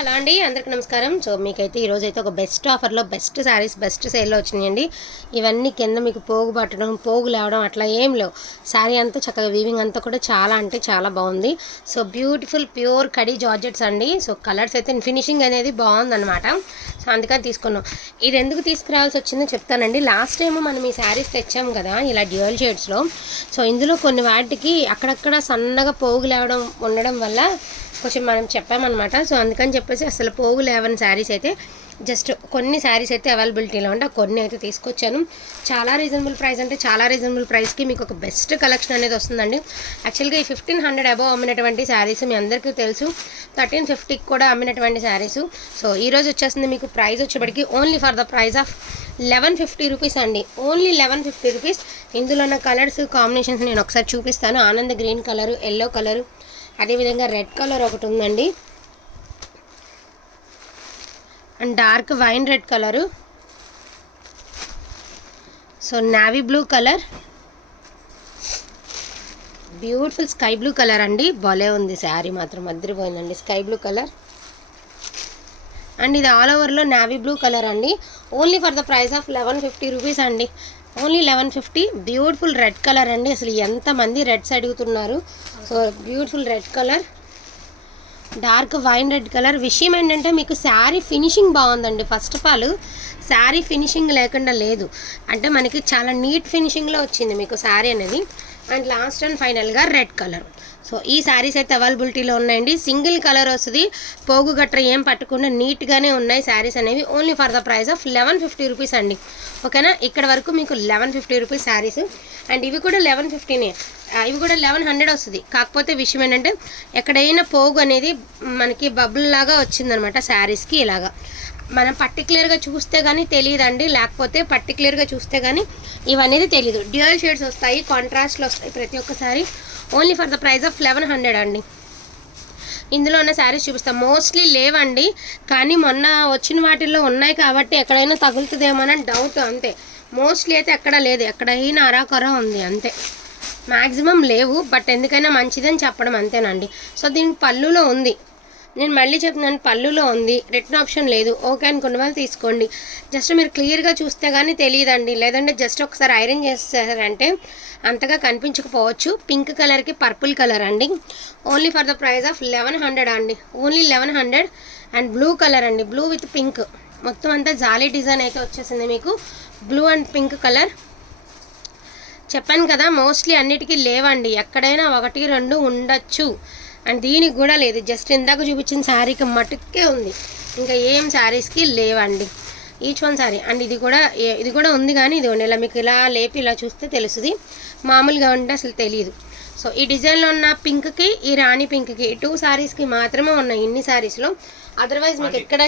Hello అండి అందరికీ నమస్కారం. సో మీకైతే ఈరోజు అయితే ఒక బెస్ట్ ఆఫర్లో బెస్ట్ శారీస్ బెస్ట్ సేల్లో వచ్చినాయండి. ఇవన్నీ కింద మీకు పోగు పట్టడం పోగు లేవడం అట్లా ఏం లేవు. శారీ అంతా చక్కగా వీవింగ్ అంతా కూడా చాలా అంటే చాలా బాగుంది. So beautiful pure khadi georgettes అండి. సో కలర్స్ అయితే ఫినిషింగ్ అనేది బాగుందన్నమాట. సో అందుకని తీసుకున్నాం. ఇది ఎందుకు తీసుకురావాల్సి వచ్చిందో చెప్తానండి. లాస్ట్ టైం మనం ఈ శారీస్ తెచ్చాం కదా ఇలా డ్యూయల్ షేడ్స్లో సో ఇందులో కొన్ని వాటికి అక్కడక్కడ సన్నగా పోగు లేవడం ఉండడం వల్ల కొంచెం మనం చెప్పామన్నమాట. సో అందుకని చెప్పేసి అసలు పోగు లేవని శారీస్ అయితే జస్ట్ కొన్ని శారీస్ అయితే అవైలబిలిటీలో ఉంటే కొన్ని అయితే తీసుకొచ్చాను. చాలా రీజనబుల్ ప్రైస్ అంటే చాలా రీజనబుల్ ప్రైస్కి మీకు ఒక బెస్ట్ కలెక్షన్ అనేది వస్తుందండి. యాక్చువల్గా ఈ ఫిఫ్టీన్ హండ్రెడ్ అబవ్ అమ్మినటువంటి శారీస్ మీ అందరికీ తెలుసు. థర్టీన్ ఫిఫ్టీకి కూడా అమ్మినటువంటి శారీస్. సో ఈరోజు వచ్చేసింది మీకు ప్రైస్ వచ్చేప్పటికి only for the price of eleven fifty rupees అండి. ఓన్లీ లెవెన్ ఫిఫ్టీ రూపీస్ ఇందులో ఉన్న కలర్స్ కాంబినేషన్స్ నేను ఒకసారి చూపిస్తాను. And green colour yellow colour అదేవిధంగా రెడ్ కలర్ ఒకటి ఉందండి. And dark wine red colour. So navy blue colour. Beautiful sky blue colour అండి. భలే ఉంది శారీ మాత్రం. అద్దరిపోయిందండి స్కై బ్లూ కలర్. అండ్ ఇది ఆల్ ఓవర్లో నావీ బ్లూ కలర్ అండి. Only for the price of eleven fifty rupees అండి. Only eleven fifty. Beautiful red colour అండి. అసలు ఎంతమంది రెడ్స్ అడుగుతున్నారు. So beautiful red colour. Dark wine red colour. విషయం ఏంటంటే మీకు శారీ ఫినిషింగ్ బాగుందండి. First of all sari finishing లేకుండా లేదు. అంటే మనకి చాలా నీట్ ఫినిషింగ్లో వచ్చింది మీకు శారీ అనేది. అండ్ లాస్ట్ అండ్ ఫైనల్గా రెడ్ కలర్. సో ఈ శారీస్ అయితే అవైలబిలిటీలో ఉన్నాయండి. సింగిల్ కలర్ వస్తుంది. పోగు గట్ర ఏం పట్టకుండా నీట్గానే ఉన్నాయి శారీస్ అనేవి. Only for the price of eleven fifty rupees అండి. ఓకేనా ఇక్కడ వరకు మీకు eleven fifty rupees saris and ఇవి కూడా లెవెన్ ఫిఫ్టీనే ఇవి కూడా లెవెన్ హండ్రెడ్ వస్తుంది. కాకపోతే విషయం ఏంటంటే ఎక్కడైనా పోగు అనేది మనకి బబుల్ లాగా వచ్చిందనమాట శారీస్కి ఇలాగా. మనం పర్టికులర్గా చూస్తే కానీ తెలియదండి. లేకపోతే పర్టికులర్గా చూస్తే కానీ ఇవనేది తెలియదు డ్యూయల్ షేడ్స్ వస్తాయి కాంట్రాస్ట్లు వస్తాయి ప్రతి ఒక్కసారి. Only for the price of eleven hundred అండి. ఇందులో ఉన్న శారీస్ చూపిస్తాం. మోస్ట్లీ లేవండి. కానీ మొన్న వచ్చిన వాటిల్లో ఉన్నాయి కాబట్టి ఎక్కడైనా తగులుతుందేమోనని డౌట్ అంతే. మోస్ట్లీ అయితే ఎక్కడ లేదు. ఎక్కడైనా అరాకొర ఉంది అంతే. మ్యాక్సిమం లేవు. బట్ ఎందుకైనా మంచిదని చెప్పడం అంతేనండి. సో దీనికి పళ్ళులో ఉంది. నేను మళ్ళీ చెప్తున్నాను పళ్ళులో ఉంది. రిటర్న్ ఆప్షన్ లేదు. ఓకే అనుకున్న వాళ్ళు తీసుకోండి. జస్ట్ మీరు క్లియర్గా చూస్తే కానీ తెలియదండి. లేదంటే జస్ట్ ఒకసారి ఐరన్ చేసేసారంటే అంతగా కనిపించకపోవచ్చు. పింక్ కలర్కి పర్పుల్ కలర్ అండి. Only for the price of eleven hundred అండి. Only eleven hundred and blue colour అండి. బ్లూ విత్ పింక్ మొత్తం అంతా జాలీ డిజైన్ అయితే వచ్చేసింది మీకు. బ్లూ అండ్ పింక్ కలర్ చెప్పాను కదా మోస్ట్లీ అన్నిటికీ లేవండి. ఎక్కడైనా ఒకటి రెండు ఉండొచ్చు. అండ్ దీనికి కూడా లేదు. జస్ట్ ఇందాక చూపించిన శారీకి మటుకే ఉంది. ఇంకా ఏం శారీస్కి లేవండి. ఈచ్ వన్ శారీ అండ్ ఇది కూడా ఇది కూడా ఉంది కానీ ఇది ఇలా మీకు ఇలా లేపి ఇలా చూస్తే తెలుస్తుంది మామూలుగా ఉంటే అసలు తెలియదు సో ఈ డిజైన్లో ఉన్న పింక్కి ఈ రాణి పింక్కి టూ శారీస్కి మాత్రమే ఉన్నాయి ఇన్ని శారీస్లో అదర్వైజ్ మీకు ఎక్కడ